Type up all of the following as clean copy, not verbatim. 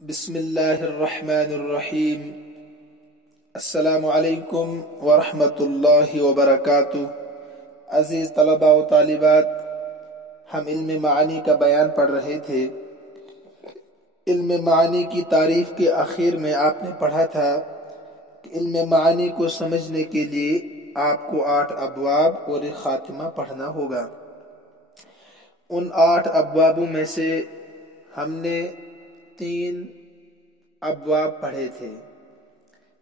بسم اللہ الرحمن الرحیم۔ السلام علیکم ورحمۃ اللہ وبرکاتہ۔ عزیز طلباء و طالبات، ہم علم معانی کا بیان پڑھ رہے تھے۔ علم معانی کی تعریف کے آخر میں آپ نے پڑھا تھا کہ علم معانی کو سمجھنے کے لیے آپ کو 8 ابواب اور ایک خاتمہ پڑھنا ہوگا۔ ان 8 ابوابوں میں سے ہم نے 3 ابواب پڑھے تھے۔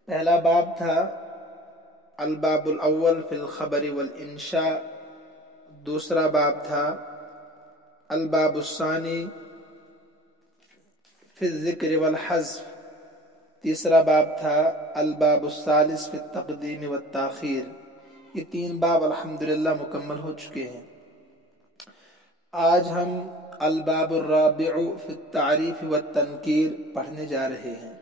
پہلا باب تھا الباب الاول فی الخبر والانشاء، دوسرا باب تھا الباب الثانی فی الذکر والحذف، تیسرا باب تھا الباب الثالث فی التقدیم والتاخیر۔ یہ 3 باب الحمدللہ مکمل ہو چکے ہیں۔ آج ہم الباب الرابع فی التعریف والتنکیر پڑھنے جا رہے ہیں۔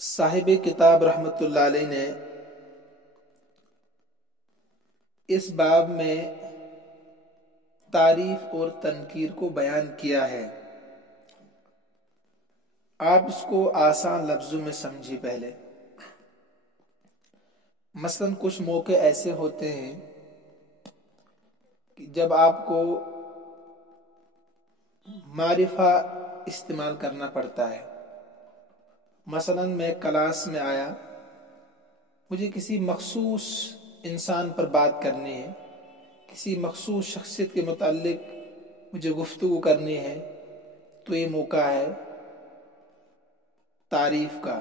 صاحب کتاب رحمۃ اللہ علیہ نے اس باب میں تعریف اور تنکیر کو بیان کیا ہے۔ آپ اس کو آسان لفظوں میں سمجھیں۔ پہلے مثلا کچھ موقع ایسے ہوتے ہیں کہ جب آپ کو معرفہ استعمال کرنا پڑتا ہے۔ مثلا میں کلاس میں آیا، مجھے کسی مخصوص انسان پر بات کرنی ہے، کسی مخصوص شخصیت کے متعلق مجھے گفتگو کرنی ہے، تو یہ موقع ہے تعریف کا۔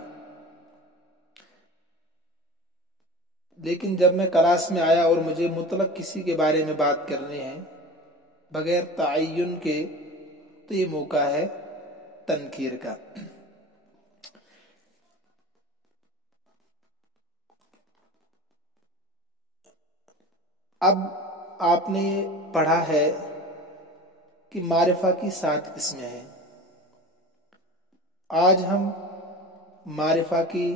لیکن جب میں کلاس میں آیا اور مجھے مطلق کسی کے بارے میں بات کرنی ہے بغیر تعین کے، تو یہ موقع ہے تنکیر کا۔ اب آپ نے پڑھا ہے کہ معرفہ کی 7 قسمیں ہیں۔ آج ہم معرفہ کی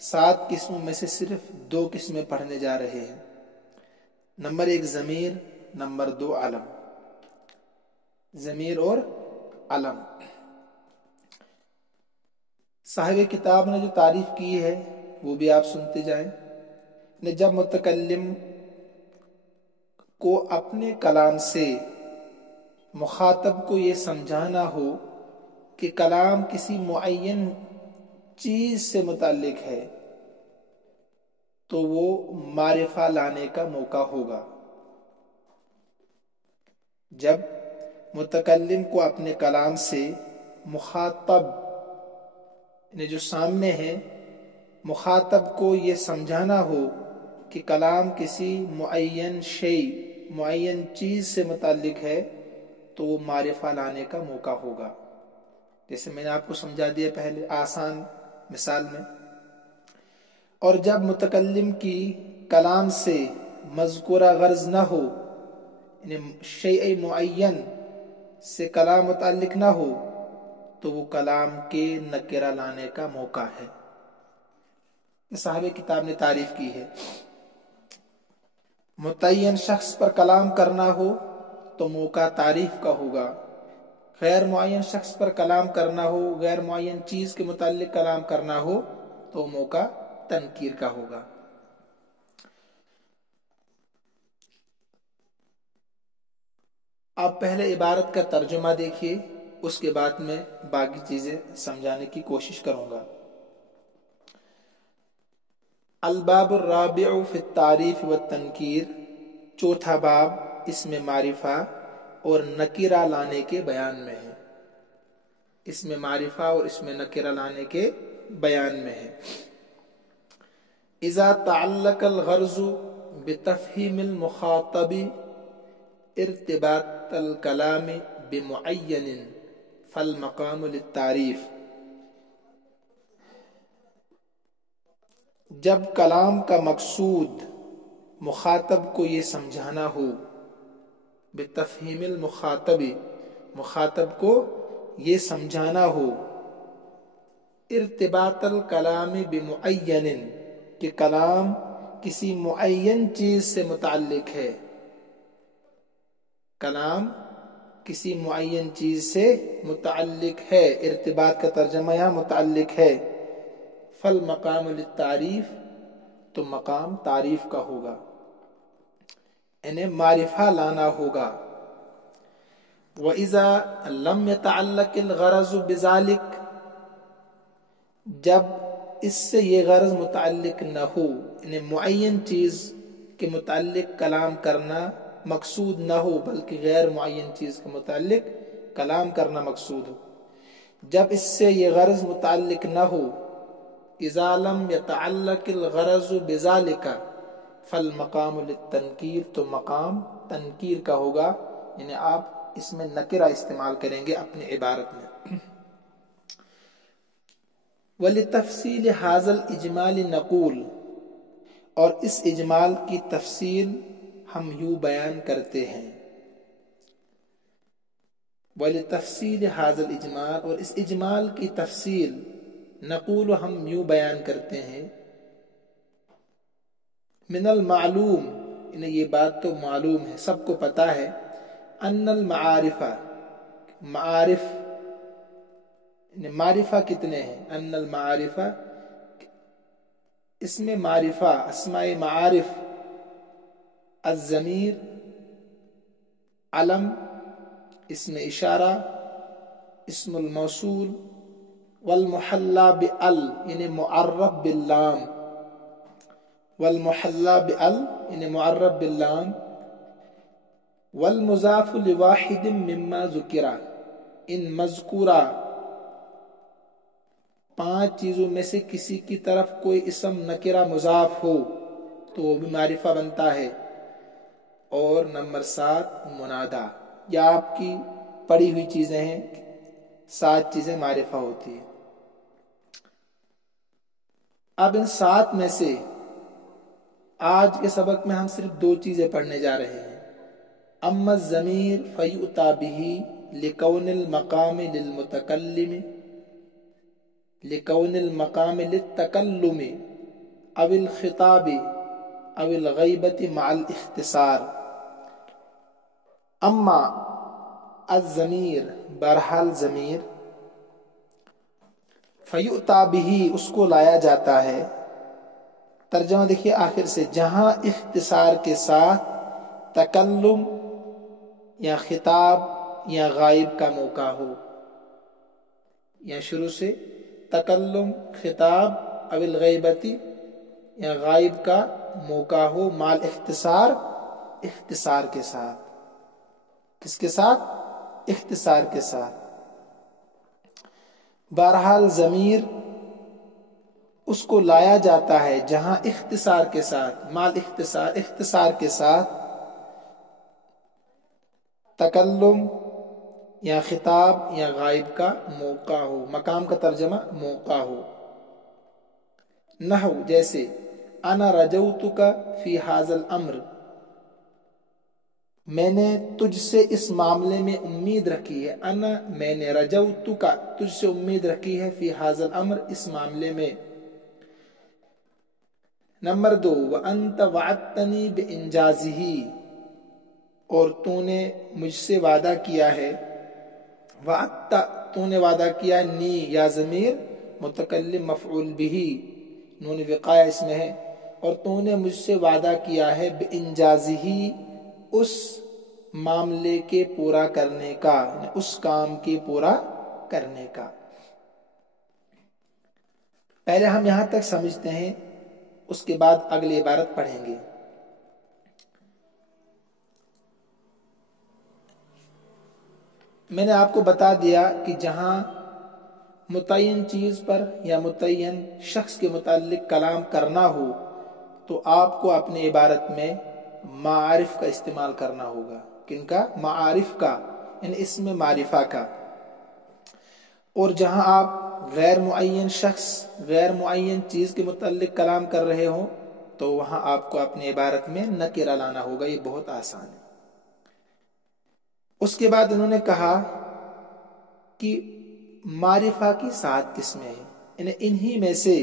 7 قسموں میں سے صرف 2 قسمیں پڑھنے جا رہے ہیں۔ نمبر 1 ضمیر، نمبر 2 علم۔ ضمیر اور علم۔ صاحب کتاب نے جو تعریف کی ہے وہ بھی آپ سنتے جائیں۔ جب متکلم کو اپنے کلام سے مخاطب کو یہ سمجھانا ہو کہ کلام کسی معین چیز سے متعلق ہے، تو وہ معرفہ لانے کا موقع ہوگا۔ جب متکلم کو اپنے کلام سے مخاطب جو سامنے ہے، مخاطب کو یہ سمجھانا ہو کہ کلام کسی معین شے، معین چیز سے متعلق ہے، تو وہ معرفہ لانے کا موقع ہوگا۔ جیسے میں نے آپ کو سمجھا دیا پہلے آسان مثال میں۔ اور جب متکلم کی کلام سے مذکورہ غرض نہ ہو، یعنی شیء معین سے کلام متعلق نہ ہو، تو وہ کلام کے نکرہ لانے کا موقع ہے۔ یہ صاحب کتاب نے تعریف کی ہے۔ متعین شخص پر کلام کرنا ہو تو موقع تعریف کا ہوگا، غیر معین شخص پر کلام کرنا ہو، غیر معین چیز کے متعلق کلام کرنا ہو، تو موقع تنکیر کا ہوگا۔ آپ پہلے عبارت کا ترجمہ دیکھیے، اس کے بعد میں باقی چیزیں سمجھانے کی کوشش کروں گا۔ الباب الرابع فی التعریف والتنکیر، چوتھا باب اس میں معرفہ اور نکرہ لانے کے بیان میں ہے۔ اس میں معرفہ اور اس میں نکرہ لانے کے بیان میں ہے۔ اذا تعلق الغرض بتفہیم المخاطب ارتباط الکلام بمعین فالمقام للتعریف۔ جب کلام کا مقصود مخاطب کو یہ سمجھانا ہو، بتفہیم المخاطب، مخاطب کو یہ سمجھانا ہو، ارتباط الکلام بمعین، کہ کلام کسی معین چیز سے متعلق ہے، کلام کسی معین چیز سے متعلق ہے، ارتباط کا ترجمہ یہاں متعلق ہے، فالمقام للتعریف، تو مقام تعریف کا ہوگا، انہیں معرفہ لانا ہوگا۔ وَإِذَا لَمْ يَتَعَلَّقِ الْغَرَضُ بِذَلِكَ، جب اس سے یہ غرض متعلق نہ ہو، یعنی معین چیز کے متعلق کلام کرنا مقصود نہ ہو بلکہ غیر معین چیز کے متعلق کلام کرنا مقصود ہو، جب اس سے یہ غرض متعلق نہ ہو، اذا لم يتعلق الغرض بذلك فالمقام للتنکیر، تو مقام تنکیر کا ہوگا، یعنی آپ اس میں نکرہ استعمال کریں گے اپنی عبارت میں۔ وَلِتَفْصِيلِ هَذَا الْإِجْمَالِ نَقُولُ، اور اس اجمال کی تفصیل ہم یوں بیان کرتے ہیں، وَلِتَفْصِيلِ هَذَا الْإِجْمَالِ، اور اس اجمال کی تفصیل نقول ہم یوں بیان کرتے ہیں، من المعلوم، انہیں یہ بات تو معلوم ہے، سب کو پتا ہے، ان المعارف، معارف، معرفہ کتنے ہیں، ان المعارف، اسم معرفہ، اسماء معارف، الضمیر، علم، اسم اشارہ، اسم الموصول، والمحلى بال، یعنی معرف باللام، والمحلى بال یعنی معرف باللام، والمضاف لواحد مما ذکر، ان مذکورہ 5 چیزوں میں سے کسی کی طرف کوئی اسم نکرہ مضاف ہو تو وہ بھی معرفہ بنتا ہے۔ اور نمبر 7 منادا، یا آپ کی پڑھی ہوئی چیزیں ہیں، 7 چیزیں معرفہ ہوتی ہیں۔ اب ان 7 میں سے آج کے سبق میں ہم صرف 2 چیزیں پڑھنے جا رہے ہیں۔ اما الضمیر فیؤتی بہ لکون المقام للمتکلم، لکون المقام للتکلم او الخطاب او الغیبۃ مع الاختصار۔ اما الضمیر، بہرحال ضمیر، فیؤتی بہ، اس کو لایا جاتا ہے، ترجمہ دیکھیے آخر سے، جہاں اختصار کے ساتھ تکلم یا خطاب یا غائب کا موقع ہو، یا شروع سے تکلم، خطاب، او الغیبتی یا غائب کا موقع ہو، مال اختصار، اختصار کے ساتھ، کس کے ساتھ؟ اختصار کے ساتھ۔ بہرحال ضمیر اس کو لایا جاتا ہے جہاں اختصار کے ساتھ، مال اختصار، اختصار کے ساتھ تکلم یا خطاب یا غائب کا موقع ہو، مقام کا ترجمہ موقع ہو۔ نحو جیسے انا رجوتک فی ھذا الامر، میں نے تجھ سے اس معاملے میں امید رکھی ہے، انا میں نے، رجوتک تجھ سے امید رکھی ہے، فی ھذا الامر اس معاملے میں۔ نمبر 2 وانت وعدتنی بانجازہ، اور تو نے مجھ سے وعدہ کیا ہے، وعدت تو نے وعدہ کیا، نی یا ضمیر متکلم مفعول بہ، نون وقایہ اس میں ہے، اور تو نے مجھ سے وعدہ کیا ہے بانجازہ، اس معاملے کے پورا کرنے کا، اس کام کے پورا کرنے کا۔ پہلے ہم یہاں تک سمجھتے ہیں، اس کے بعد اگلی عبارت پڑھیں گے۔ میں نے آپ کو بتا دیا کہ جہاں متعین چیز پر یا متعین شخص کے متعلق کلام کرنا ہو تو آپ کو اپنی عبارت میں معارف کا استعمال کرنا ہوگا۔ کن کا؟ معارف کا، یعنی اسم معرفہ کا۔ اور جہاں آپ غیر معین شخص، غیر معین چیز کے متعلق کلام کر رہے ہوں تو وہاں آپ کو اپنی عبارت میں نکرہ لانا ہوگا، یہ بہت آسان ہے۔ اس کے بعد انہوں نے کہا کہ معرفہ کی 7 قسمیں ہیں، یعنی انہی میں سے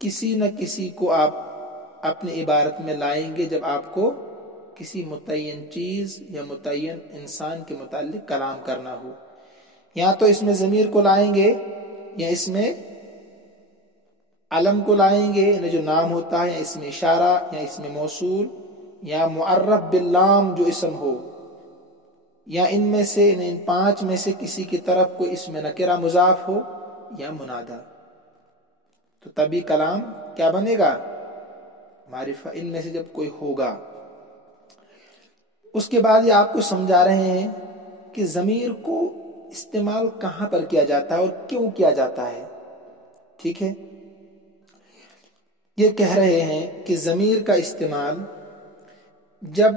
کسی نہ کسی کو آپ اپنی عبارت میں لائیں گے جب آپ کو کسی متعین چیز یا متعین انسان کے متعلق کلام کرنا ہو. یا تو اس میں ضمیر کو لائیں گے یا اس میں علم کو لائیں گے، یعنی جو نام ہوتا ہے، یا اس میں اشارہ یا اس میں موصول یا معرف باللام جو اسم ہو، یا ان میں سے ان 5 میں سے کسی کی طرف کوئی اس میں نکرہ مضاف ہو یا منادا، تو تبھی کلام کیا بنے گا؟ معرفہ. ان میں سے جب کوئی ہوگا. اس کے بعد یہ آپ کو سمجھا رہے ہیں کہ ضمیر کو استعمال کہاں پر کیا جاتا ہے اور کیوں کیا جاتا ہے. ٹھیک ہے، یہ کہہ رہے ہیں کہ ضمیر کا استعمال جب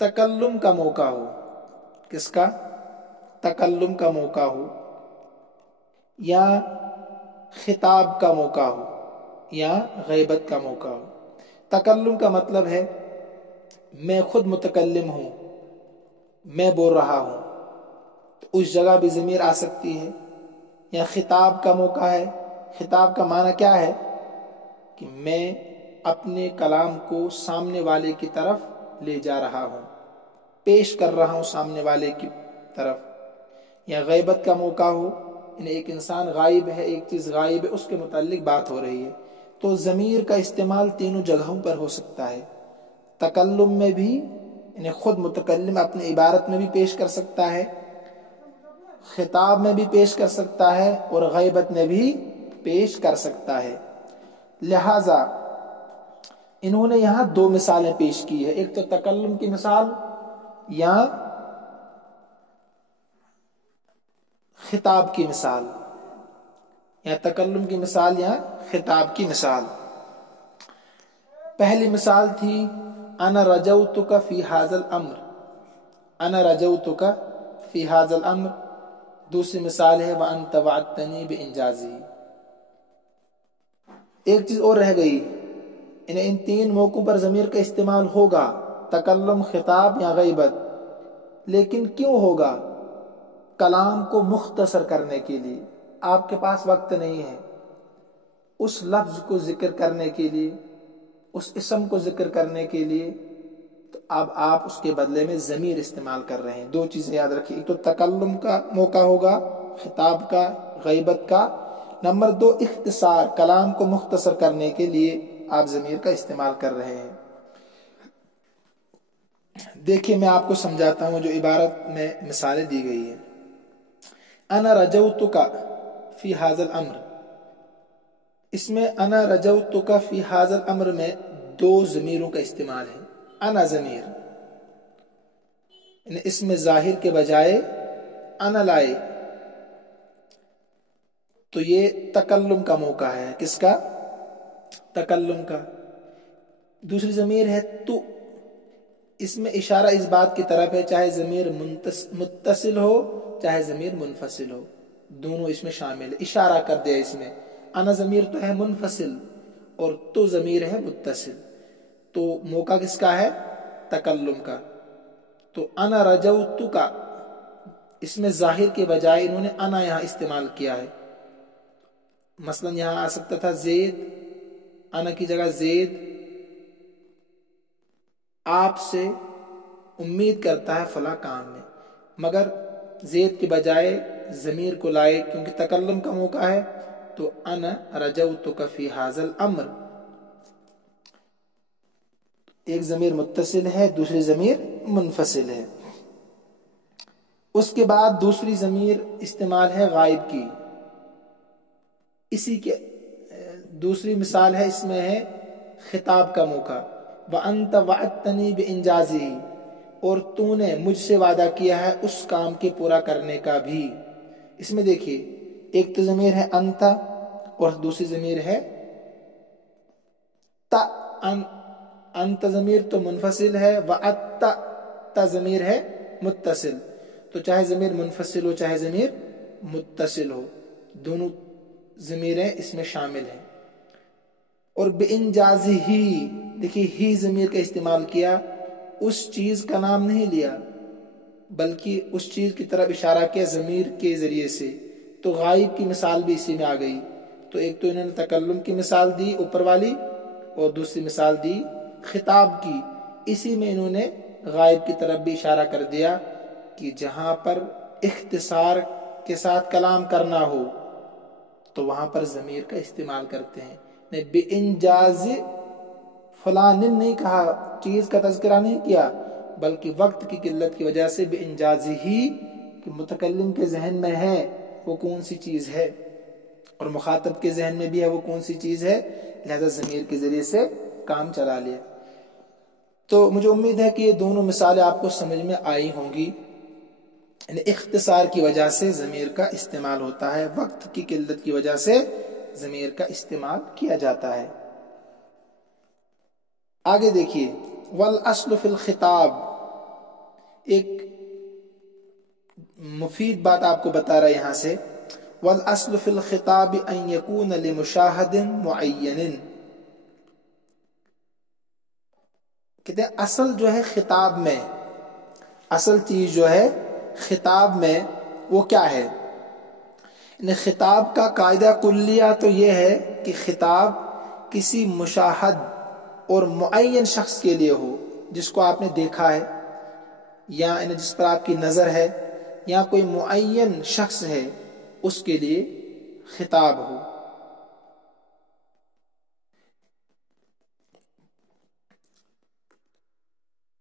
تکلم کا موقع ہو. کس کا؟ تکلم کا موقع ہو، یا خطاب کا موقع ہو، یا غیبت کا موقع ہو. تکلم کا مطلب ہے میں خود متکلم ہوں، میں بول رہا ہوں، تو اس جگہ بھی ضمیر آ سکتی ہے. یا خطاب کا موقع ہے. خطاب کا معنی کیا ہے؟ کہ میں اپنے کلام کو سامنے والے کی طرف لے جا رہا ہوں، پیش کر رہا ہوں سامنے والے کی طرف. یا غیبت کا موقع ہو، یعنی ایک انسان غائب ہے، ایک چیز غائب ہے، اس کے متعلق بات ہو رہی ہے. تو ضمیر کا استعمال تینوں جگہوں پر ہو سکتا ہے. تکلم میں بھی، یعنی خود متکلم اپنی عبارت میں بھی پیش کر سکتا ہے، خطاب میں بھی پیش کر سکتا ہے، اور غیبت میں بھی پیش کر سکتا ہے. لہذا انہوں نے یہاں 2 مثالیں پیش کی ہے، ایک تو تکلم کی مثال یا خطاب کی مثال، یا تکلم کی مثال یا خطاب کی مثال. پہلی مثال تھی انا رجوتک فی ھذا الامر، انا رجوتک فی ھذا الامر. دوسری مثال ہے وانت وعدتنی بانجازہ. ایک چیز اور رہ گئی، ان 3 موقعوں پر ضمیر کا استعمال ہوگا، تکلم، خطاب یا غیبت. لیکن کیوں ہوگا؟ کلام کو مختصر کرنے کے لیے. آپ کے پاس وقت نہیں ہے اس لفظ کو ذکر کرنے کے لیے، اس اسم کو ذکر کرنے کے لیے، تو اب آپ اس کے بدلے میں ضمیر استعمال کر رہے ہیں. 2 چیزیں یاد رکھیے، ایک تو تکلم کا موقع ہوگا، خطاب کا، غیبت کا. نمبر 2 اختصار، کلام کو مختصر کرنے کے لیے آپ ضمیر کا استعمال کر رہے ہیں. دیکھیے میں آپ کو سمجھاتا ہوں جو عبارت میں مثالیں دی گئی ہیں. انا رجوتک فی ھذا الامر، اس میں انا رجوتک فی ھذا الامر میں 2 ضمیروں کا استعمال ہے. انا ضمیر، یعنی اس میں ظاہر کے بجائے انا لائے، تو یہ تکلم کا موقع ہے. کس کا؟ تکلم کا. دوسری ضمیر ہے تو، اس میں اشارہ اس بات کی طرف ہے چاہے ضمیر متصل ہو چاہے ضمیر منفصل ہو، دونوں اس میں شامل ہے. اشارہ کر دیا اس میں. انا ضمیر تو ہے منفصل اور تو ضمیر ہے متصل، تو موقع کس کا ہے؟ تکلم کا. تو انا رجوتک، اس میں ظاہر کے بجائے انہوں نے انا یہاں استعمال کیا ہے. مثلا یہاں آ سکتا تھا زید، انا کی جگہ زید آپ سے امید کرتا ہے فلاں کام میں، مگر زید کے بجائے ضمیر کو لائے کیونکہ تکلم کا موقع ہے، تو انا رجوتک فی ھذا الامر. ایک ضمیر متصل ہے، دوسری ضمیر منفصل ہے. اس کے بعد دوسری ضمیر استعمال ہے غائب کی. اسی کے دوسری مثال ہے، اس میں ہے خطاب کا موقع. وَأَنْتَ وَعَدْتَنِي بِإِنْجَازِهِ، اور تو نے مجھ سے وعدہ کیا ہے اس کام کے پورا کرنے کا بھی. اس میں دیکھیے ایک تو ضمیر ہے انت اور دوسری ضمیر ہے تا. انت ضمیر تو منفصل ہے، وَأَتَّ تا ضمیر ہے متصل. تو چاہے ضمیر منفصل ہو چاہے ضمیر متصل ہو، دونوں ضمیریں اس میں شامل ہیں. اور بِإِنْجَازِهِ، دیکھیے ہی ضمیر کا استعمال کیا، اس چیز کا نام نہیں لیا بلکہ اس چیز کی طرف اشارہ کیا ضمیر کے ذریعے سے. تو غائب کی مثال بھی اسی میں آ گئی. تو ایک تو انہوں نے تکلم کی مثال دی اوپر والی، اور دوسری مثال دی خطاب کی، اسی میں انہوں نے غائب کی طرف بھی اشارہ کر دیا کہ جہاں پر اختصار کے ساتھ کلام کرنا ہو تو وہاں پر ضمیر کا استعمال کرتے ہیں. نے بے انجاز فلان نہیں کہا، چیز کا تذکرہ نہیں کیا، بلکہ وقت کی قلت کی وجہ سے بے انجاز ہی کہ متکلم کے ذہن میں ہے وہ کون سی چیز ہے اور مخاطب کے ذہن میں بھی ہے وہ کون سی چیز ہے، لہذا ضمیر کے ذریعے سے کام چلا لیا. تو مجھے امید ہے کہ یہ دونوں مثالیں آپ کو سمجھ میں آئی ہوں گی. یعنی اختصار کی وجہ سے ضمیر کا استعمال ہوتا ہے، وقت کی قلت کی وجہ سے ضمیر کا استعمال کیا جاتا ہے. آگے دیکھیے، والاصل فی الخطاب، ایک مفید بات آپ کو بتا رہا ہے یہاں سے. والاصل فی الخطاب ان یکون لمشاہد معین، کہتے ہیں اصل جو ہے خطاب میں، اصل چیز جو ہے خطاب میں وہ کیا ہے؟ خطاب کا قاعدہ کلیہ تو یہ ہے کہ خطاب کسی مشاہد اور معین شخص کے لیے ہو، جس کو آپ نے دیکھا ہے یا جس پر آپ کی نظر ہے، یا کوئی معین شخص ہے اس کے لیے خطاب ہو.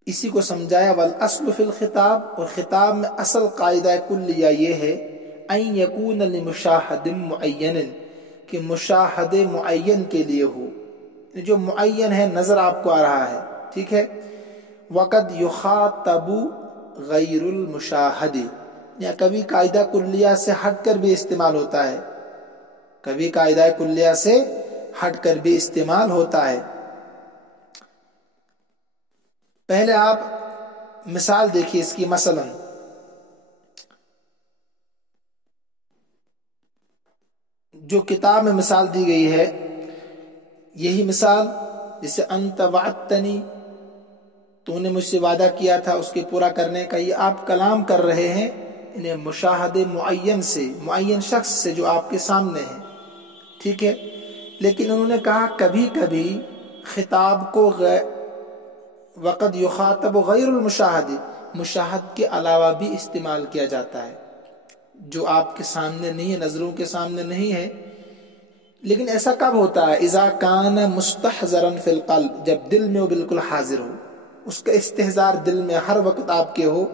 اسی کو سمجھایا والاصل فی الخطاب، اور خطاب میں اصل قاعدہ کلیہ یہ ہے ان یکون لمشاہد معین، کہ مشاہد معین کے لیے ہو، جو معین ہے نظر آپ کو آ رہا ہے، ٹھیک ہے. وقد یخاطب غیر المشاہد، یا کبھی قاعدہ کلیہ سے ہٹ کر بھی استعمال ہوتا ہے، کبھی قاعدہ کلیہ سے ہٹ کر بھی استعمال ہوتا ہے. پہلے آپ مثال دیکھیے اس کی. مثلا جو کتاب میں مثال دی گئی ہے، یہی مثال جسے انت وعدتنی، تو نے مجھ سے وعدہ کیا تھا اس کے پورا کرنے کا، یہ آپ کلام کر رہے ہیں انہیں مشاہد معین سے، معین شخص سے جو آپ کے سامنے ہے، ٹھیک ہے. لیکن انہوں نے کہا کبھی کبھی خطاب کو وقد یخاطب غیر المشاہد، مشاہد کے علاوہ بھی استعمال کیا جاتا ہے، جو آپ کے سامنے نہیں ہے، نظروں کے سامنے نہیں ہے. لیکن ایسا کب ہوتا ہے؟ اذا کان مستحضرا فی القلب، جب دل میں وہ بالکل حاضر ہو، اس کا استحضار دل میں ہر وقت آپ کے ہو.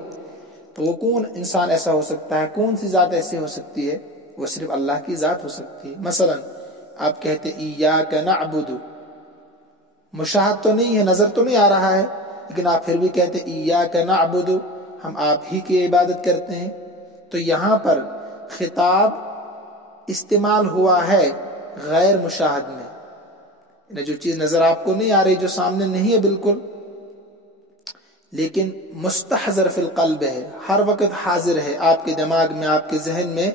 تو وہ کون انسان ایسا ہو سکتا ہے، کون سی ذات ایسی ہو سکتی ہے؟ وہ صرف اللہ کی ذات ہو سکتی ہے. مثلا آپ کہتے ایاک نعبد، مشاہد تو نہیں ہے، نظر تو نہیں آ رہا ہے، لیکن آپ پھر بھی کہتے ایاک نعبد، ہم آپ ہی کی عبادت کرتے ہیں. تو یہاں پر خطاب استعمال ہوا ہے غیر مشاہد میں، جو چیز نظر آپ کو نہیں آ رہی، جو سامنے نہیں ہے بالکل، لیکن مستحضر فی القلب ہے، ہر وقت حاضر ہے آپ کے دماغ میں، آپ کے ذہن میں،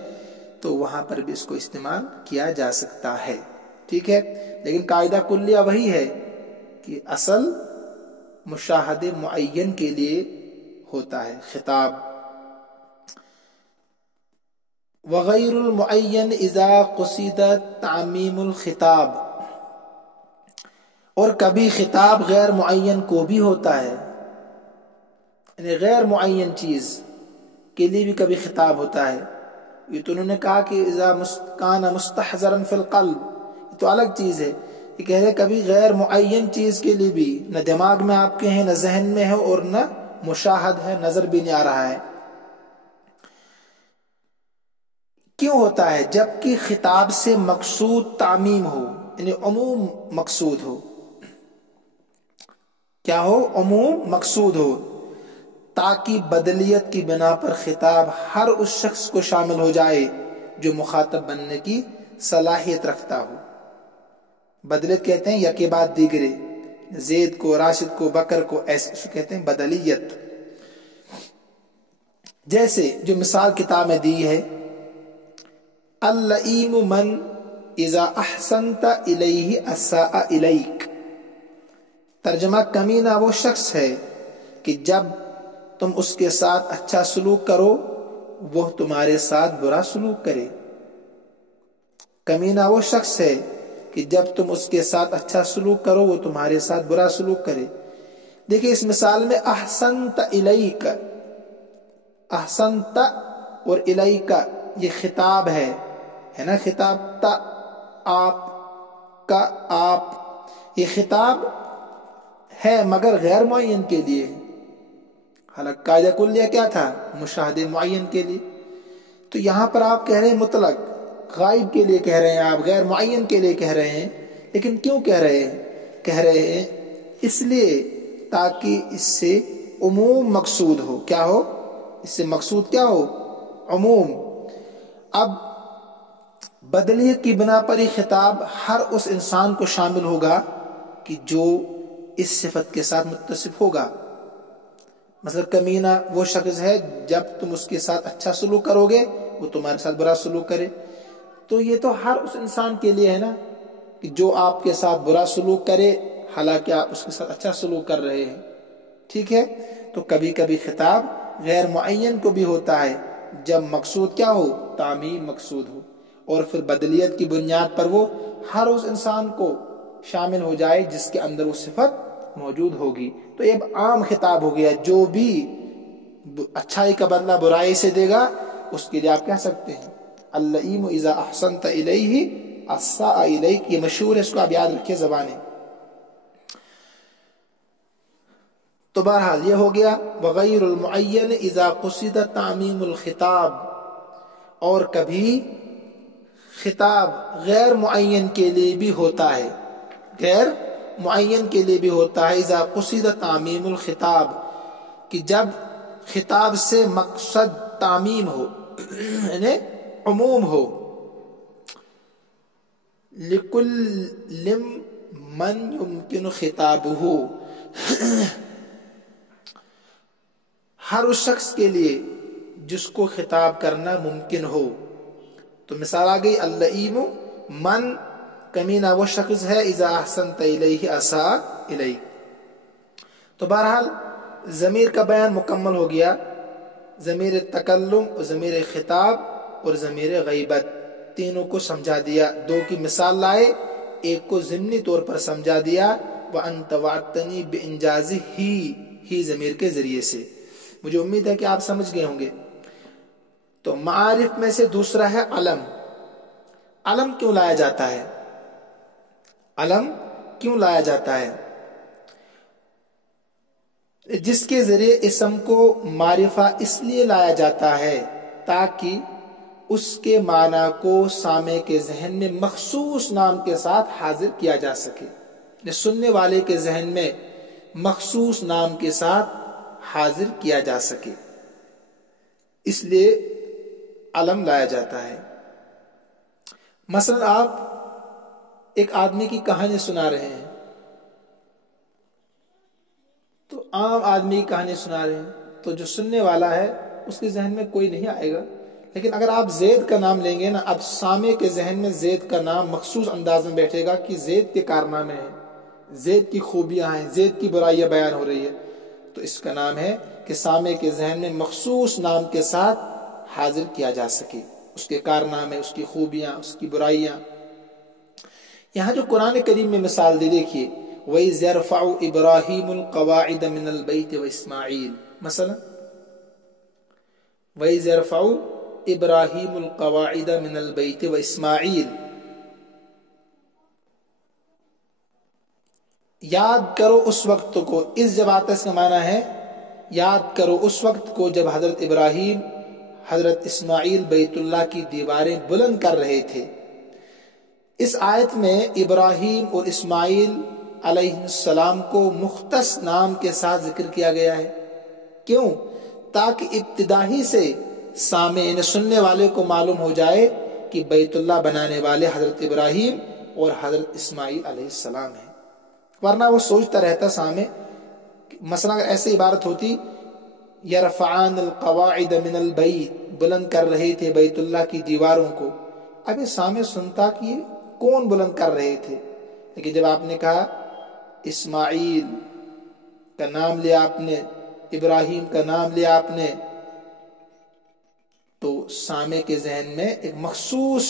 تو وہاں پر بھی اس کو استعمال کیا جا سکتا ہے، ٹھیک ہے. لیکن قاعدہ کلیہ وہی ہے کہ اصل مشاہد معین کے لیے ہوتا ہے خطاب. وغیر المعین اذا قصد تعمیم الخطاب، اور کبھی خطاب غیر معین کو بھی ہوتا ہے، یعنی غیر معین چیز کے لیے بھی کبھی خطاب ہوتا ہے. یہ تو انہوں نے کہا کہ اذا کان مستحضرا فی القلب، یہ تو الگ چیز ہے. یہ کہہ رہے کبھی غیر معین چیز کے لیے بھی، نہ دماغ میں آپ کے ہیں، نہ ذہن میں ہے، اور نہ مشاہد ہے، نظر بھی نہیں آ رہا ہے. کیوں ہوتا ہے؟ جبکہ خطاب سے مقصود تعمیم ہو، یعنی عموم مقصود ہو. کیا ہو؟ عموم مقصود ہو، تاکہ بدلیت کی بنا پر خطاب ہر اس شخص کو شامل ہو جائے جو مخاطب بننے کی صلاحیت رکھتا ہو. بدلیت کہتے ہیں یکے بعد دیگرے، زید کو، راشد کو، بکر کو، ایسے کہتے ہیں بدلیت. جیسے جو مثال کتاب میں دی ہے، اللئیم من اذا احسنت الیہ اساء الیک، ترجمہ کمینہ وہ شخص ہے کہ جب تم اس کے ساتھ اچھا سلوک کرو وہ تمہارے ساتھ برا سلوک کرے. کمینہ وہ شخص ہے کہ جب تم اس کے ساتھ اچھا سلوک کرو وہ تمہارے ساتھ برا سلوک کرے۔ دیکھیں اس مثال میں احسنت الیک، احسنت اور الیک یہ خطاب ہے نا، خطاب تا آپ کا آپ، یہ خطاب ہے مگر غیر معین کے لیے، حالانکہ قاعدہ کلیہ کیا تھا؟ مشاہدے معین کے لیے۔ تو یہاں پر آپ کہہ رہے ہیں مطلق، غائب کے لیے کہہ رہے ہیں آپ، غیر معین کے لیے کہہ رہے ہیں، لیکن کیوں کہہ رہے ہیں؟ کہہ رہے ہیں اس لیے تاکہ اس سے عموم مقصود ہو۔ کیا ہو؟ اس سے مقصود کیا ہو؟ عموم۔ اب بدلیت کی بنا پر یہ خطاب ہر اس انسان کو شامل ہوگا کہ جو اس صفت کے ساتھ متصف ہوگا۔ مثلا کمینہ وہ شخص ہے جب تم اس کے ساتھ اچھا سلوک کرو گے وہ تمہارے ساتھ برا سلوک کرے۔ تو یہ تو ہر اس انسان کے لیے ہے نا کہ جو آپ کے ساتھ برا سلوک کرے حالانکہ آپ اس کے ساتھ اچھا سلوک کر رہے ہیں، ٹھیک ہے؟ تو کبھی کبھی خطاب غیر معین کو بھی ہوتا ہے جب مقصود کیا ہو؟ تعمیم مقصود ہو، اور پھر بدلیت کی بنیاد پر وہ ہر اس انسان کو شامل ہو جائے جس کے اندر وہ صفت موجود ہوگی۔ تو یہ اب عام خطاب ہو گیا، جو بھی اچھائی کا بدلہ برائی سے دے گا اس کے لیے آپ کہہ سکتے ہیں اللئیم اذا احسنت الیہ اساء الیک، یہ مشہور ہے، اس کو آپ یاد رکھیں زبانیں۔ تو بہرحال یہ ہو گیا وغیر المعین اذا قصد تعمیم الخطاب، اور کبھی خطاب غیر معین کے لیے بھی ہوتا ہے، غیر معین کے لیے بھی ہوتا ہے اذا قصد تعمیم الخطاب، کہ جب خطاب سے مقصد تعمیم ہو یعنی عموم ہو، لکل من یمکن خطابہ، ہر اس شخص کے لیے جس کو خطاب کرنا ممکن ہو۔ تو مثال آ گئی اللئیم من، کمینہ وہ شخص ہے اذا احسنت الیہ اساء الیک۔ تو بہرحال ضمیر کا بیان مکمل ہو گیا، ضمیر تکلم اور ضمیر خطاب اور ضمیر غیبت تینوں کو سمجھا دیا، دو کی مثال لائے، ایک کو ضمنی طور پر سمجھا دیا وَأَنْتَ وَعَدْتَنِي بِإِنْجَازِهِ ہی ضمیر کے ذریعے سے۔ مجھے امید ہے کہ آپ سمجھ گئے ہوں گے۔ تو معارف میں سے دوسرا ہے علم۔ علم کیوں لایا جاتا ہے؟ علم کیوں لایا جاتا ہے؟ جس کے ذریعے اسم کو معرفہ اس لیے لایا جاتا ہے تاکہ اس کے معنی کو سامع کے ذہن میں مخصوص نام کے ساتھ حاضر کیا جا سکے، سننے والے کے ذہن میں مخصوص نام کے ساتھ حاضر کیا جا سکے، اس لیے علم لایا جاتا ہے۔ مثلا آپ ایک آدمی کی کہانی سنا رہے ہیں، تو عام آدمی کی کہانی سنا رہے ہیں تو جو سننے والا ہے اس کے ذہن میں کوئی نہیں آئے گا، لیکن اگر آپ زید کا نام لیں گے نا، اب سامع کے ذہن میں زید کا نام مخصوص انداز میں بیٹھے گا کہ زید کے کارنامے ہیں، زید کی خوبیاں ہیں، زید کی برائیاں بیان ہو رہی ہے، تو اس کا نام ہے کہ سامع کے ذہن میں مخصوص نام کے ساتھ حاضر کیا جا سکے، اس کے کارنامے، اس کی خوبیاں، اس کی برائیاں۔ یہاں جو قرآن کریم میں مثال دے دیکھیے وَإِذْ يَرْفَعُ إِبْرَاهِيمُ الْقَوَاعِدَ مِنَ الْبَيْتِ وَإِسْمَاعِيلُ، مثلا وَإِذْ يَرْفَعُ إِبْرَاهِيمُ الْقَوَاعِدَ مِنَ الْبَيْتِ وَإِسْمَاعِيلُ، یاد کرو اس وقت کو، اس جب آتا اس کا معنی ہے یاد کرو اس وقت کو جب حضرت ابراہیم حضرت اسماعیل بیت اللہ کی دیواریں بلند کر رہے تھے۔ اس آیت میں ابراہیم اور اسماعیل علیہ السلام کو مختص نام کے ساتھ ذکر کیا گیا ہے، کیوں؟ تاکہ ابتدائی سے سامع سننے والے کو معلوم ہو جائے کہ بیت اللہ بنانے والے حضرت ابراہیم اور حضرت اسماعیل علیہ السلام ہیں، ورنہ وہ سوچتا رہتا سامع، مثلا اگر ایسی عبارت ہوتی یرفعان القواعد من البیت، بلند کر رہے تھے بیت اللہ کی دیواروں کو، اب یہ سامع سنتا کہ یہ کون بلند کر رہے تھے، لیکن جب آپ نے کہا اسماعیل کا نام لیا آپ نے، ابراہیم کا نام لیا آپ نے، تو سامع کے ذہن میں ایک مخصوص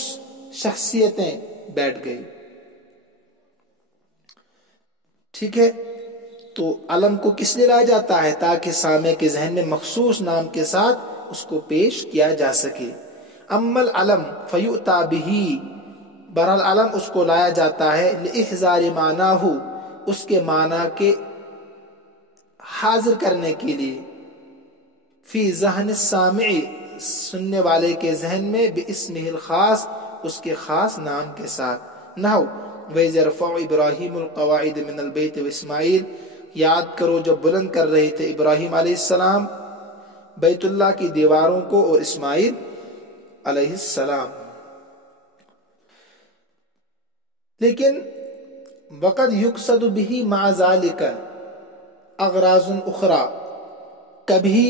شخصیتیں بیٹھ گئی، ٹھیک ہے، تو علم کو کس لیے لایا جاتا ہے؟ تاکہ سامع کے ذہن میں مخصوص نام کے ساتھ اس کو پیش کیا جا سکے۔ اما العلم فیؤتی بہ، بہرحال علم اس کو لایا جاتا ہے لاحضار معناہ، اس کے معنی کے حاضر کرنے کے لیے، فی ذہن السامع، سننے والے کے ذہن میں، باسمہ الخاص، اس کے خاص نام کے ساتھ۔ نحو وَإِذْ يَرْفَعُ إِبْرَاهِيمُ الْقَوَاعِدَ مِنَ الْبَيْتِ وَإِسْمَاعِيلُ، یاد کرو جب بلند کر رہے تھے ابراہیم علیہ السلام بیت اللہ کی دیواروں کو اور اسماعیل علیہ السلام۔ لیکن وقد یقصد بہ مع ذالک اغراض اخری، کبھی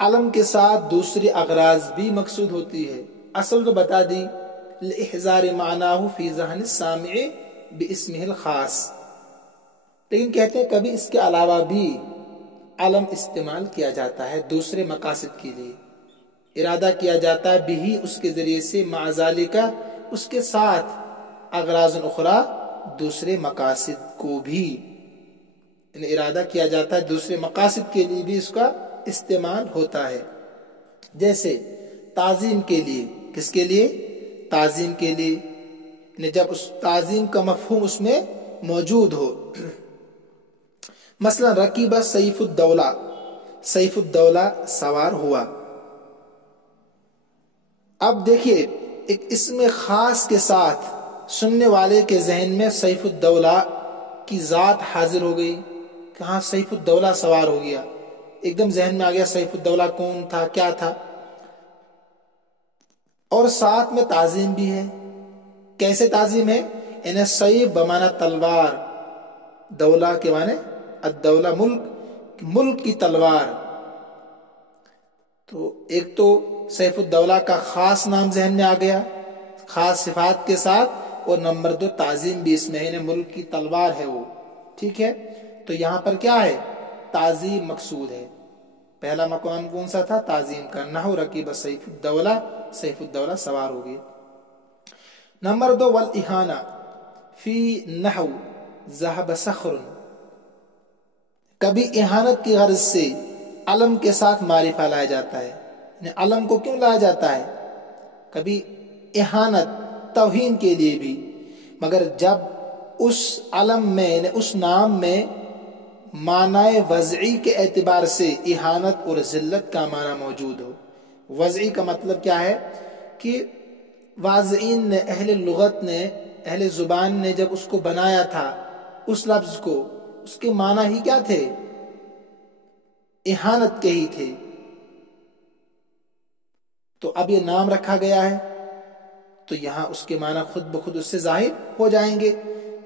علم کے ساتھ دوسری اغراض بھی مقصود ہوتی ہے۔ اصل تو بتا دی لاحضار معناہ فی ذہن السامع باسمہ الخاص، لیکن کہتے ہیں کبھی اس کے علاوہ بھی علم استعمال کیا جاتا ہے دوسرے مقاصد کے لیے، ارادہ کیا جاتا ہے بھی اس کے ذریعے سے، مع ذالک اس کے ساتھ، اغراض اخری دوسرے مقاصد کو بھی، یعنی ارادہ کیا جاتا ہے دوسرے مقاصد کے لیے بھی اس کا استعمال ہوتا ہے۔ جیسے تعظیم کے لیے، کس کے لیے؟ تعظیم کے لیے، یعنی جب اس تعظیم کا مفہوم اس میں موجود ہو۔ مثلا رکیب سیف الدولہ، سیف الدولہ سوار ہوا۔ اب دیکھیے ایک اسم خاص کے ساتھ سننے والے کے ذہن میں سیف الدولہ کی ذات حاضر ہو گئی کہ ہاں سیف الدولہ سوار ہو گیا، ایک دم ذہن میں آ گیا سیف الدولہ کون تھا، کیا تھا، اور ساتھ میں تعظیم بھی ہے۔ کیسے تعظیم ہے؟ انہیں سیف بمانا تلوار، دولہ کے معنی الدولہ ملک، ملک کی تلوار۔ تو ایک تو سیف الدولہ کا خاص نام ذہن میں آ گیا خاص صفات کے ساتھ، اور نمبر 2 تعظیم بھی اس میں ہے، ملک کی تلوار ہے وہ، ٹھیک ہے۔ تو یہاں پر کیا ہے؟ تعظیم مقصود ہے۔ پہلا مقام کون سا تھا؟ تعظیم کا، نحو رکیب سیف الدولہ، سیف الدولہ سوار ہو گئی۔ نمبر 2 والاہانہ فی نحو ذهب صخر، کبھی اہانت کی غرض سے علم کے ساتھ معرفہ لایا جاتا ہے۔ یعنی علم کو کیوں لایا جاتا ہے؟ کبھی اہانت، توہین کے لیے بھی، مگر جب اس علم میں یعنی اس نام میں معنی وضعی کے اعتبار سے اہانت اور ذلت کا معنی موجود ہو۔ وضعی کا مطلب کیا ہے کہ واضعین نے، اہل لغت نے، اہل زبان نے جب اس کو بنایا تھا، اس لفظ کو، اس کے معنی ہی کیا تھے؟ اہانت کے ہی تھے۔ تو اب یہ نام رکھا گیا ہے تو یہاں اس کے معنی خود بخود اس سے ظاہر ہو جائیں گے۔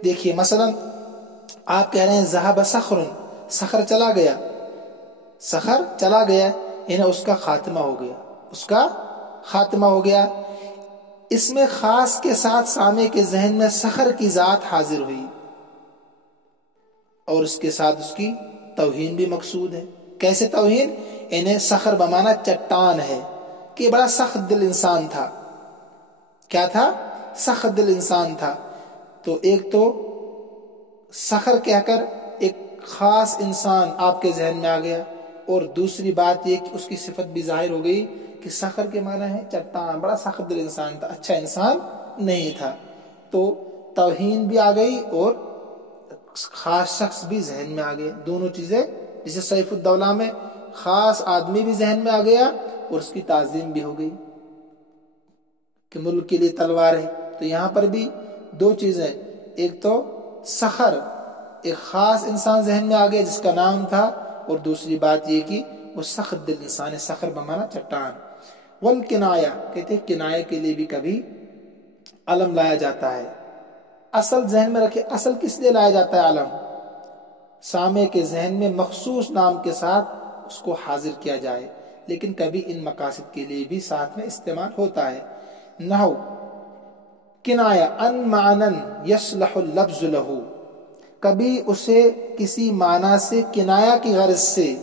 دیکھیے مثلا آپ کہہ رہے ہیں ذہب صخر، صخر چلا گیا، صخر چلا گیا یعنی اس کا خاتمہ ہو گیا، اس کا خاتمہ ہو گیا۔ اس میں خاص کے ساتھ سامع کے ذہن میں صخر کی ذات حاضر ہوئی، اور اس کے ساتھ اس کی توہین بھی مقصود ہے۔ کیسے توہین؟ انہیں صخر بمانا چٹان ہے کہ بڑا سخت دل انسان تھا۔ کیا تھا؟ سخت دل انسان تھا۔ تو ایک تو صخر کہہ کر ایک خاص انسان آپ کے ذہن میں آ گیا، اور دوسری بات یہ کہ اس کی صفت بھی ظاہر ہو گئی کہ صخر کے معنی ہے چٹان، بڑا سخت دل انسان تھا، اچھا انسان نہیں تھا۔ تو توہین بھی آ گئی اور خاص شخص بھی ذہن میں آ گیا، دونوں چیزیں۔ جسے سیف الدولہ میں خاص آدمی بھی ذہن میں آ گیا اور اس کی تعظیم بھی ہو گئی کہ ملک کے لیے تلوار ہے۔ تو یہاں پر بھی دو چیزیں، ایک تو صخر، ایک خاص انسان ذہن میں آ گیا جس کا نام تھا، اور دوسری بات یہ کہ وہ سخت دل انسان ہے، صخر بمانا چٹان۔ والکنایہ، کہتے ہیں کنایہ کے لیے بھی کبھی علم لایا جاتا ہے۔ اصل ذہن میں رکھے، اصل کس لیے لایا جاتا ہے علم؟ سامع کے ذہن میں مخصوص نام کے ساتھ اس کو حاضر کیا جائے، لیکن کبھی ان مقاصد کے لیے بھی ساتھ میں استعمال ہوتا ہے۔ نحو کنایہ ان معنن یصلح اللفظ لہ، کبھی اسے کسی معنی سے کنایہ کی غرض سے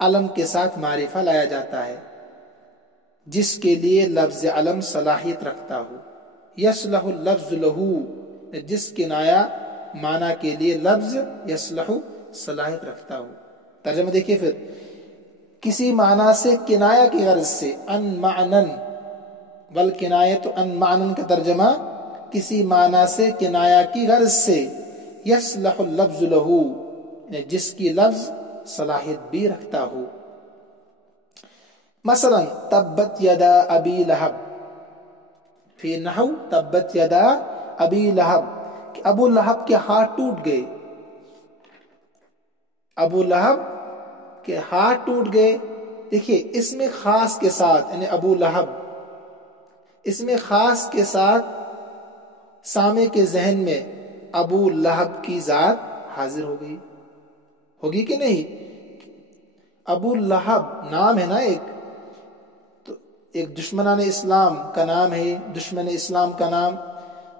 علم کے ساتھ معرفہ لایا جاتا ہے جس کے لیے لفظ علم صلاحیت رکھتا ہو۔ یصلح اللفظ لہ، جس کنایہ معنی کے لیے لفظ یصلح صلاحیت رکھتا ہو۔ ترجمہ دیکھیے پھر، کسی معنی سے کنایہ کی غرض سے، ان معنن والکنایۃ عن معنن کا ترجمہ کسی معنی سے کنایہ کی غرض سے، یصلح اللفظ لہ یعنی جس کی لفظ صلاحیت بھی رکھتا ہو۔ مثلا تبت یدا ابی لہب، فی نحو تبت یدا ابی لہب، کہ ابو لہب کے ہاتھ ٹوٹ گئے، ابو لہب کے ہاتھ ٹوٹ گئے۔ دیکھیے اس میں خاص کے ساتھ یعنی ابو لہب، اس میں خاص کے ساتھ سامع کے ذہن میں ابو لہب کی ذات حاضر ہو گئی، ہوگی کہ نہیں؟ ابو لہب نام ہے نا ایک، تو ایک دشمنان اسلام کا نام ہے، دشمن اسلام کا نام۔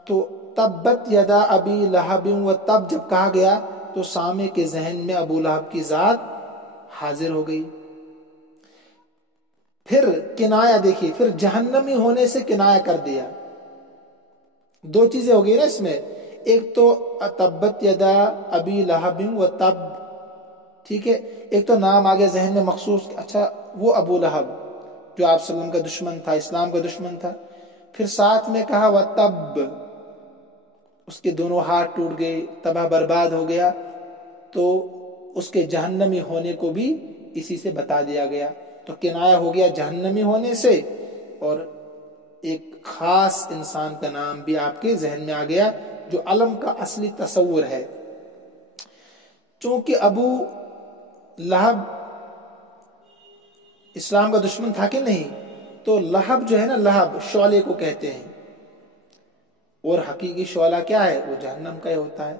تو تبت یدا ابی لہب، و تب جب کہا گیا تو سامع کے ذہن میں ابو لہب کی ذات حاضر ہو گئی۔ پھر کنایہ دیکھیے، پھر جہنمی ہونے سے کنایہ کر دیا۔ دو چیزیں ہو گئی نا اس میں، ایک تو تبت یدا ابی لہب و تب، ٹھیک ہے، ایک تو نام آگے ذہن میں مخصوص، اچھا وہ ابو لہب جو آپ صلی اللہ علیہ وسلم کا دشمن تھا، اسلام کا دشمن تھا۔ پھر ساتھ میں کہا و تب، اس کے دونوں ہاتھ ٹوٹ گئے، تباہ برباد ہو گیا، تو اس کے جہنمی ہونے کو بھی اسی سے بتا دیا گیا۔ تو کنایہ ہو گیا جہنمی ہونے سے، اور ایک خاص انسان کا نام بھی آپ کے ذہن میں آ گیا جو علم کا اصلی تصور ہے۔ چونکہ ابو لہب اسلام کا دشمن تھا کہ نہیں، تو لہب جو ہے نا، لہب شعلے کو کہتے ہیں، اور حقیقی شعلہ کیا ہے؟ وہ جہنم کا ہی ہوتا ہے۔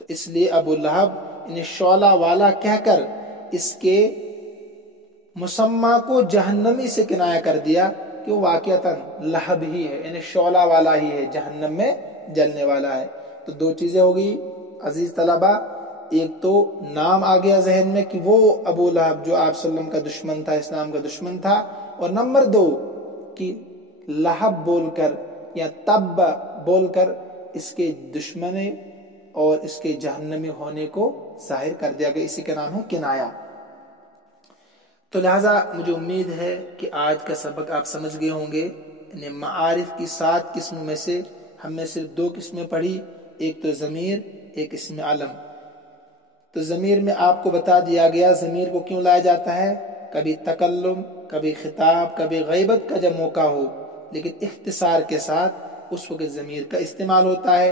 تو اس لیے ابو لہب انہیں شعلہ والا کہہ کر اس کے مسمى کو جہنمی سے کنایہ کر دیا کہ وہ واقعتاً لہب ہی ہے، یعنی شعلہ والا ہی ہے، جہنم میں جلنے والا ہے۔ تو دو چیزیں ہو گئی عزیز طلبہ، ایک تو نام آ گیا ذہن میں کہ وہ ابو لہب جو آپ صلی اللہ علیہ وسلم کا دشمن تھا، اسلام کا دشمن تھا، اور نمبر دو کہ لہب بول کر یا تب بول کر اس کے دشمن اور اس کے جہنمی ہونے کو ظاہر کر دیا گیا، اسی کا نام ہے کنایہ۔ تو لہٰذا مجھے امید ہے کہ آج کا سبق آپ سمجھ گئے ہوں گے۔ یعنی معارف کی 7 قسموں میں سے ہم نے صرف 2 قسمیں پڑھی، ایک تو ضمیر، ایک اسم علم۔ تو ضمیر میں آپ کو بتا دیا گیا ضمیر کو کیوں لایا جاتا ہے، کبھی تکلم، کبھی خطاب، کبھی غیبت کا جب موقع ہو، لیکن اختصار کے ساتھ اس وقت ضمیر کا استعمال ہوتا ہے۔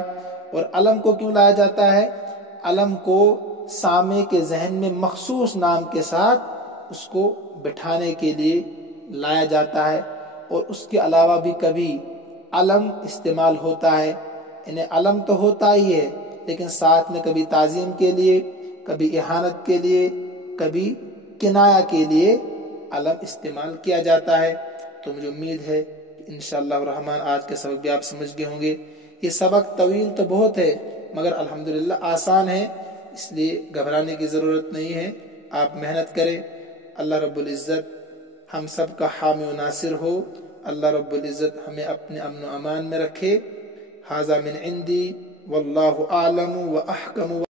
اور علم کو کیوں لایا جاتا ہے؟ علم کو سامع کے ذہن میں مخصوص نام کے ساتھ اس کو بٹھانے کے لیے لایا جاتا ہے، اور اس کے علاوہ بھی کبھی علم استعمال ہوتا ہے، یعنی علم تو ہوتا ہی ہے لیکن ساتھ میں کبھی تعظیم کے لیے، کبھی اہانت کے لیے، کبھی کنایہ کے لیے علم استعمال کیا جاتا ہے۔ تو مجھے امید ہے کہ انشاءاللہ الرحمن آج کے سبق بھی آپ سمجھ گئے ہوں گے۔ یہ سبق طویل تو بہت ہے مگر الحمدللہ آسان ہے، اس لیے گھبرانے کی ضرورت نہیں ہے، آپ محنت کریں۔ اللہ رب العزت ہم سب کا حامی و ناصر ہو، اللہ رب العزت ہمیں اپنے امن و امان میں رکھے۔ ھذا من عندی واللہ اعلم و احکم۔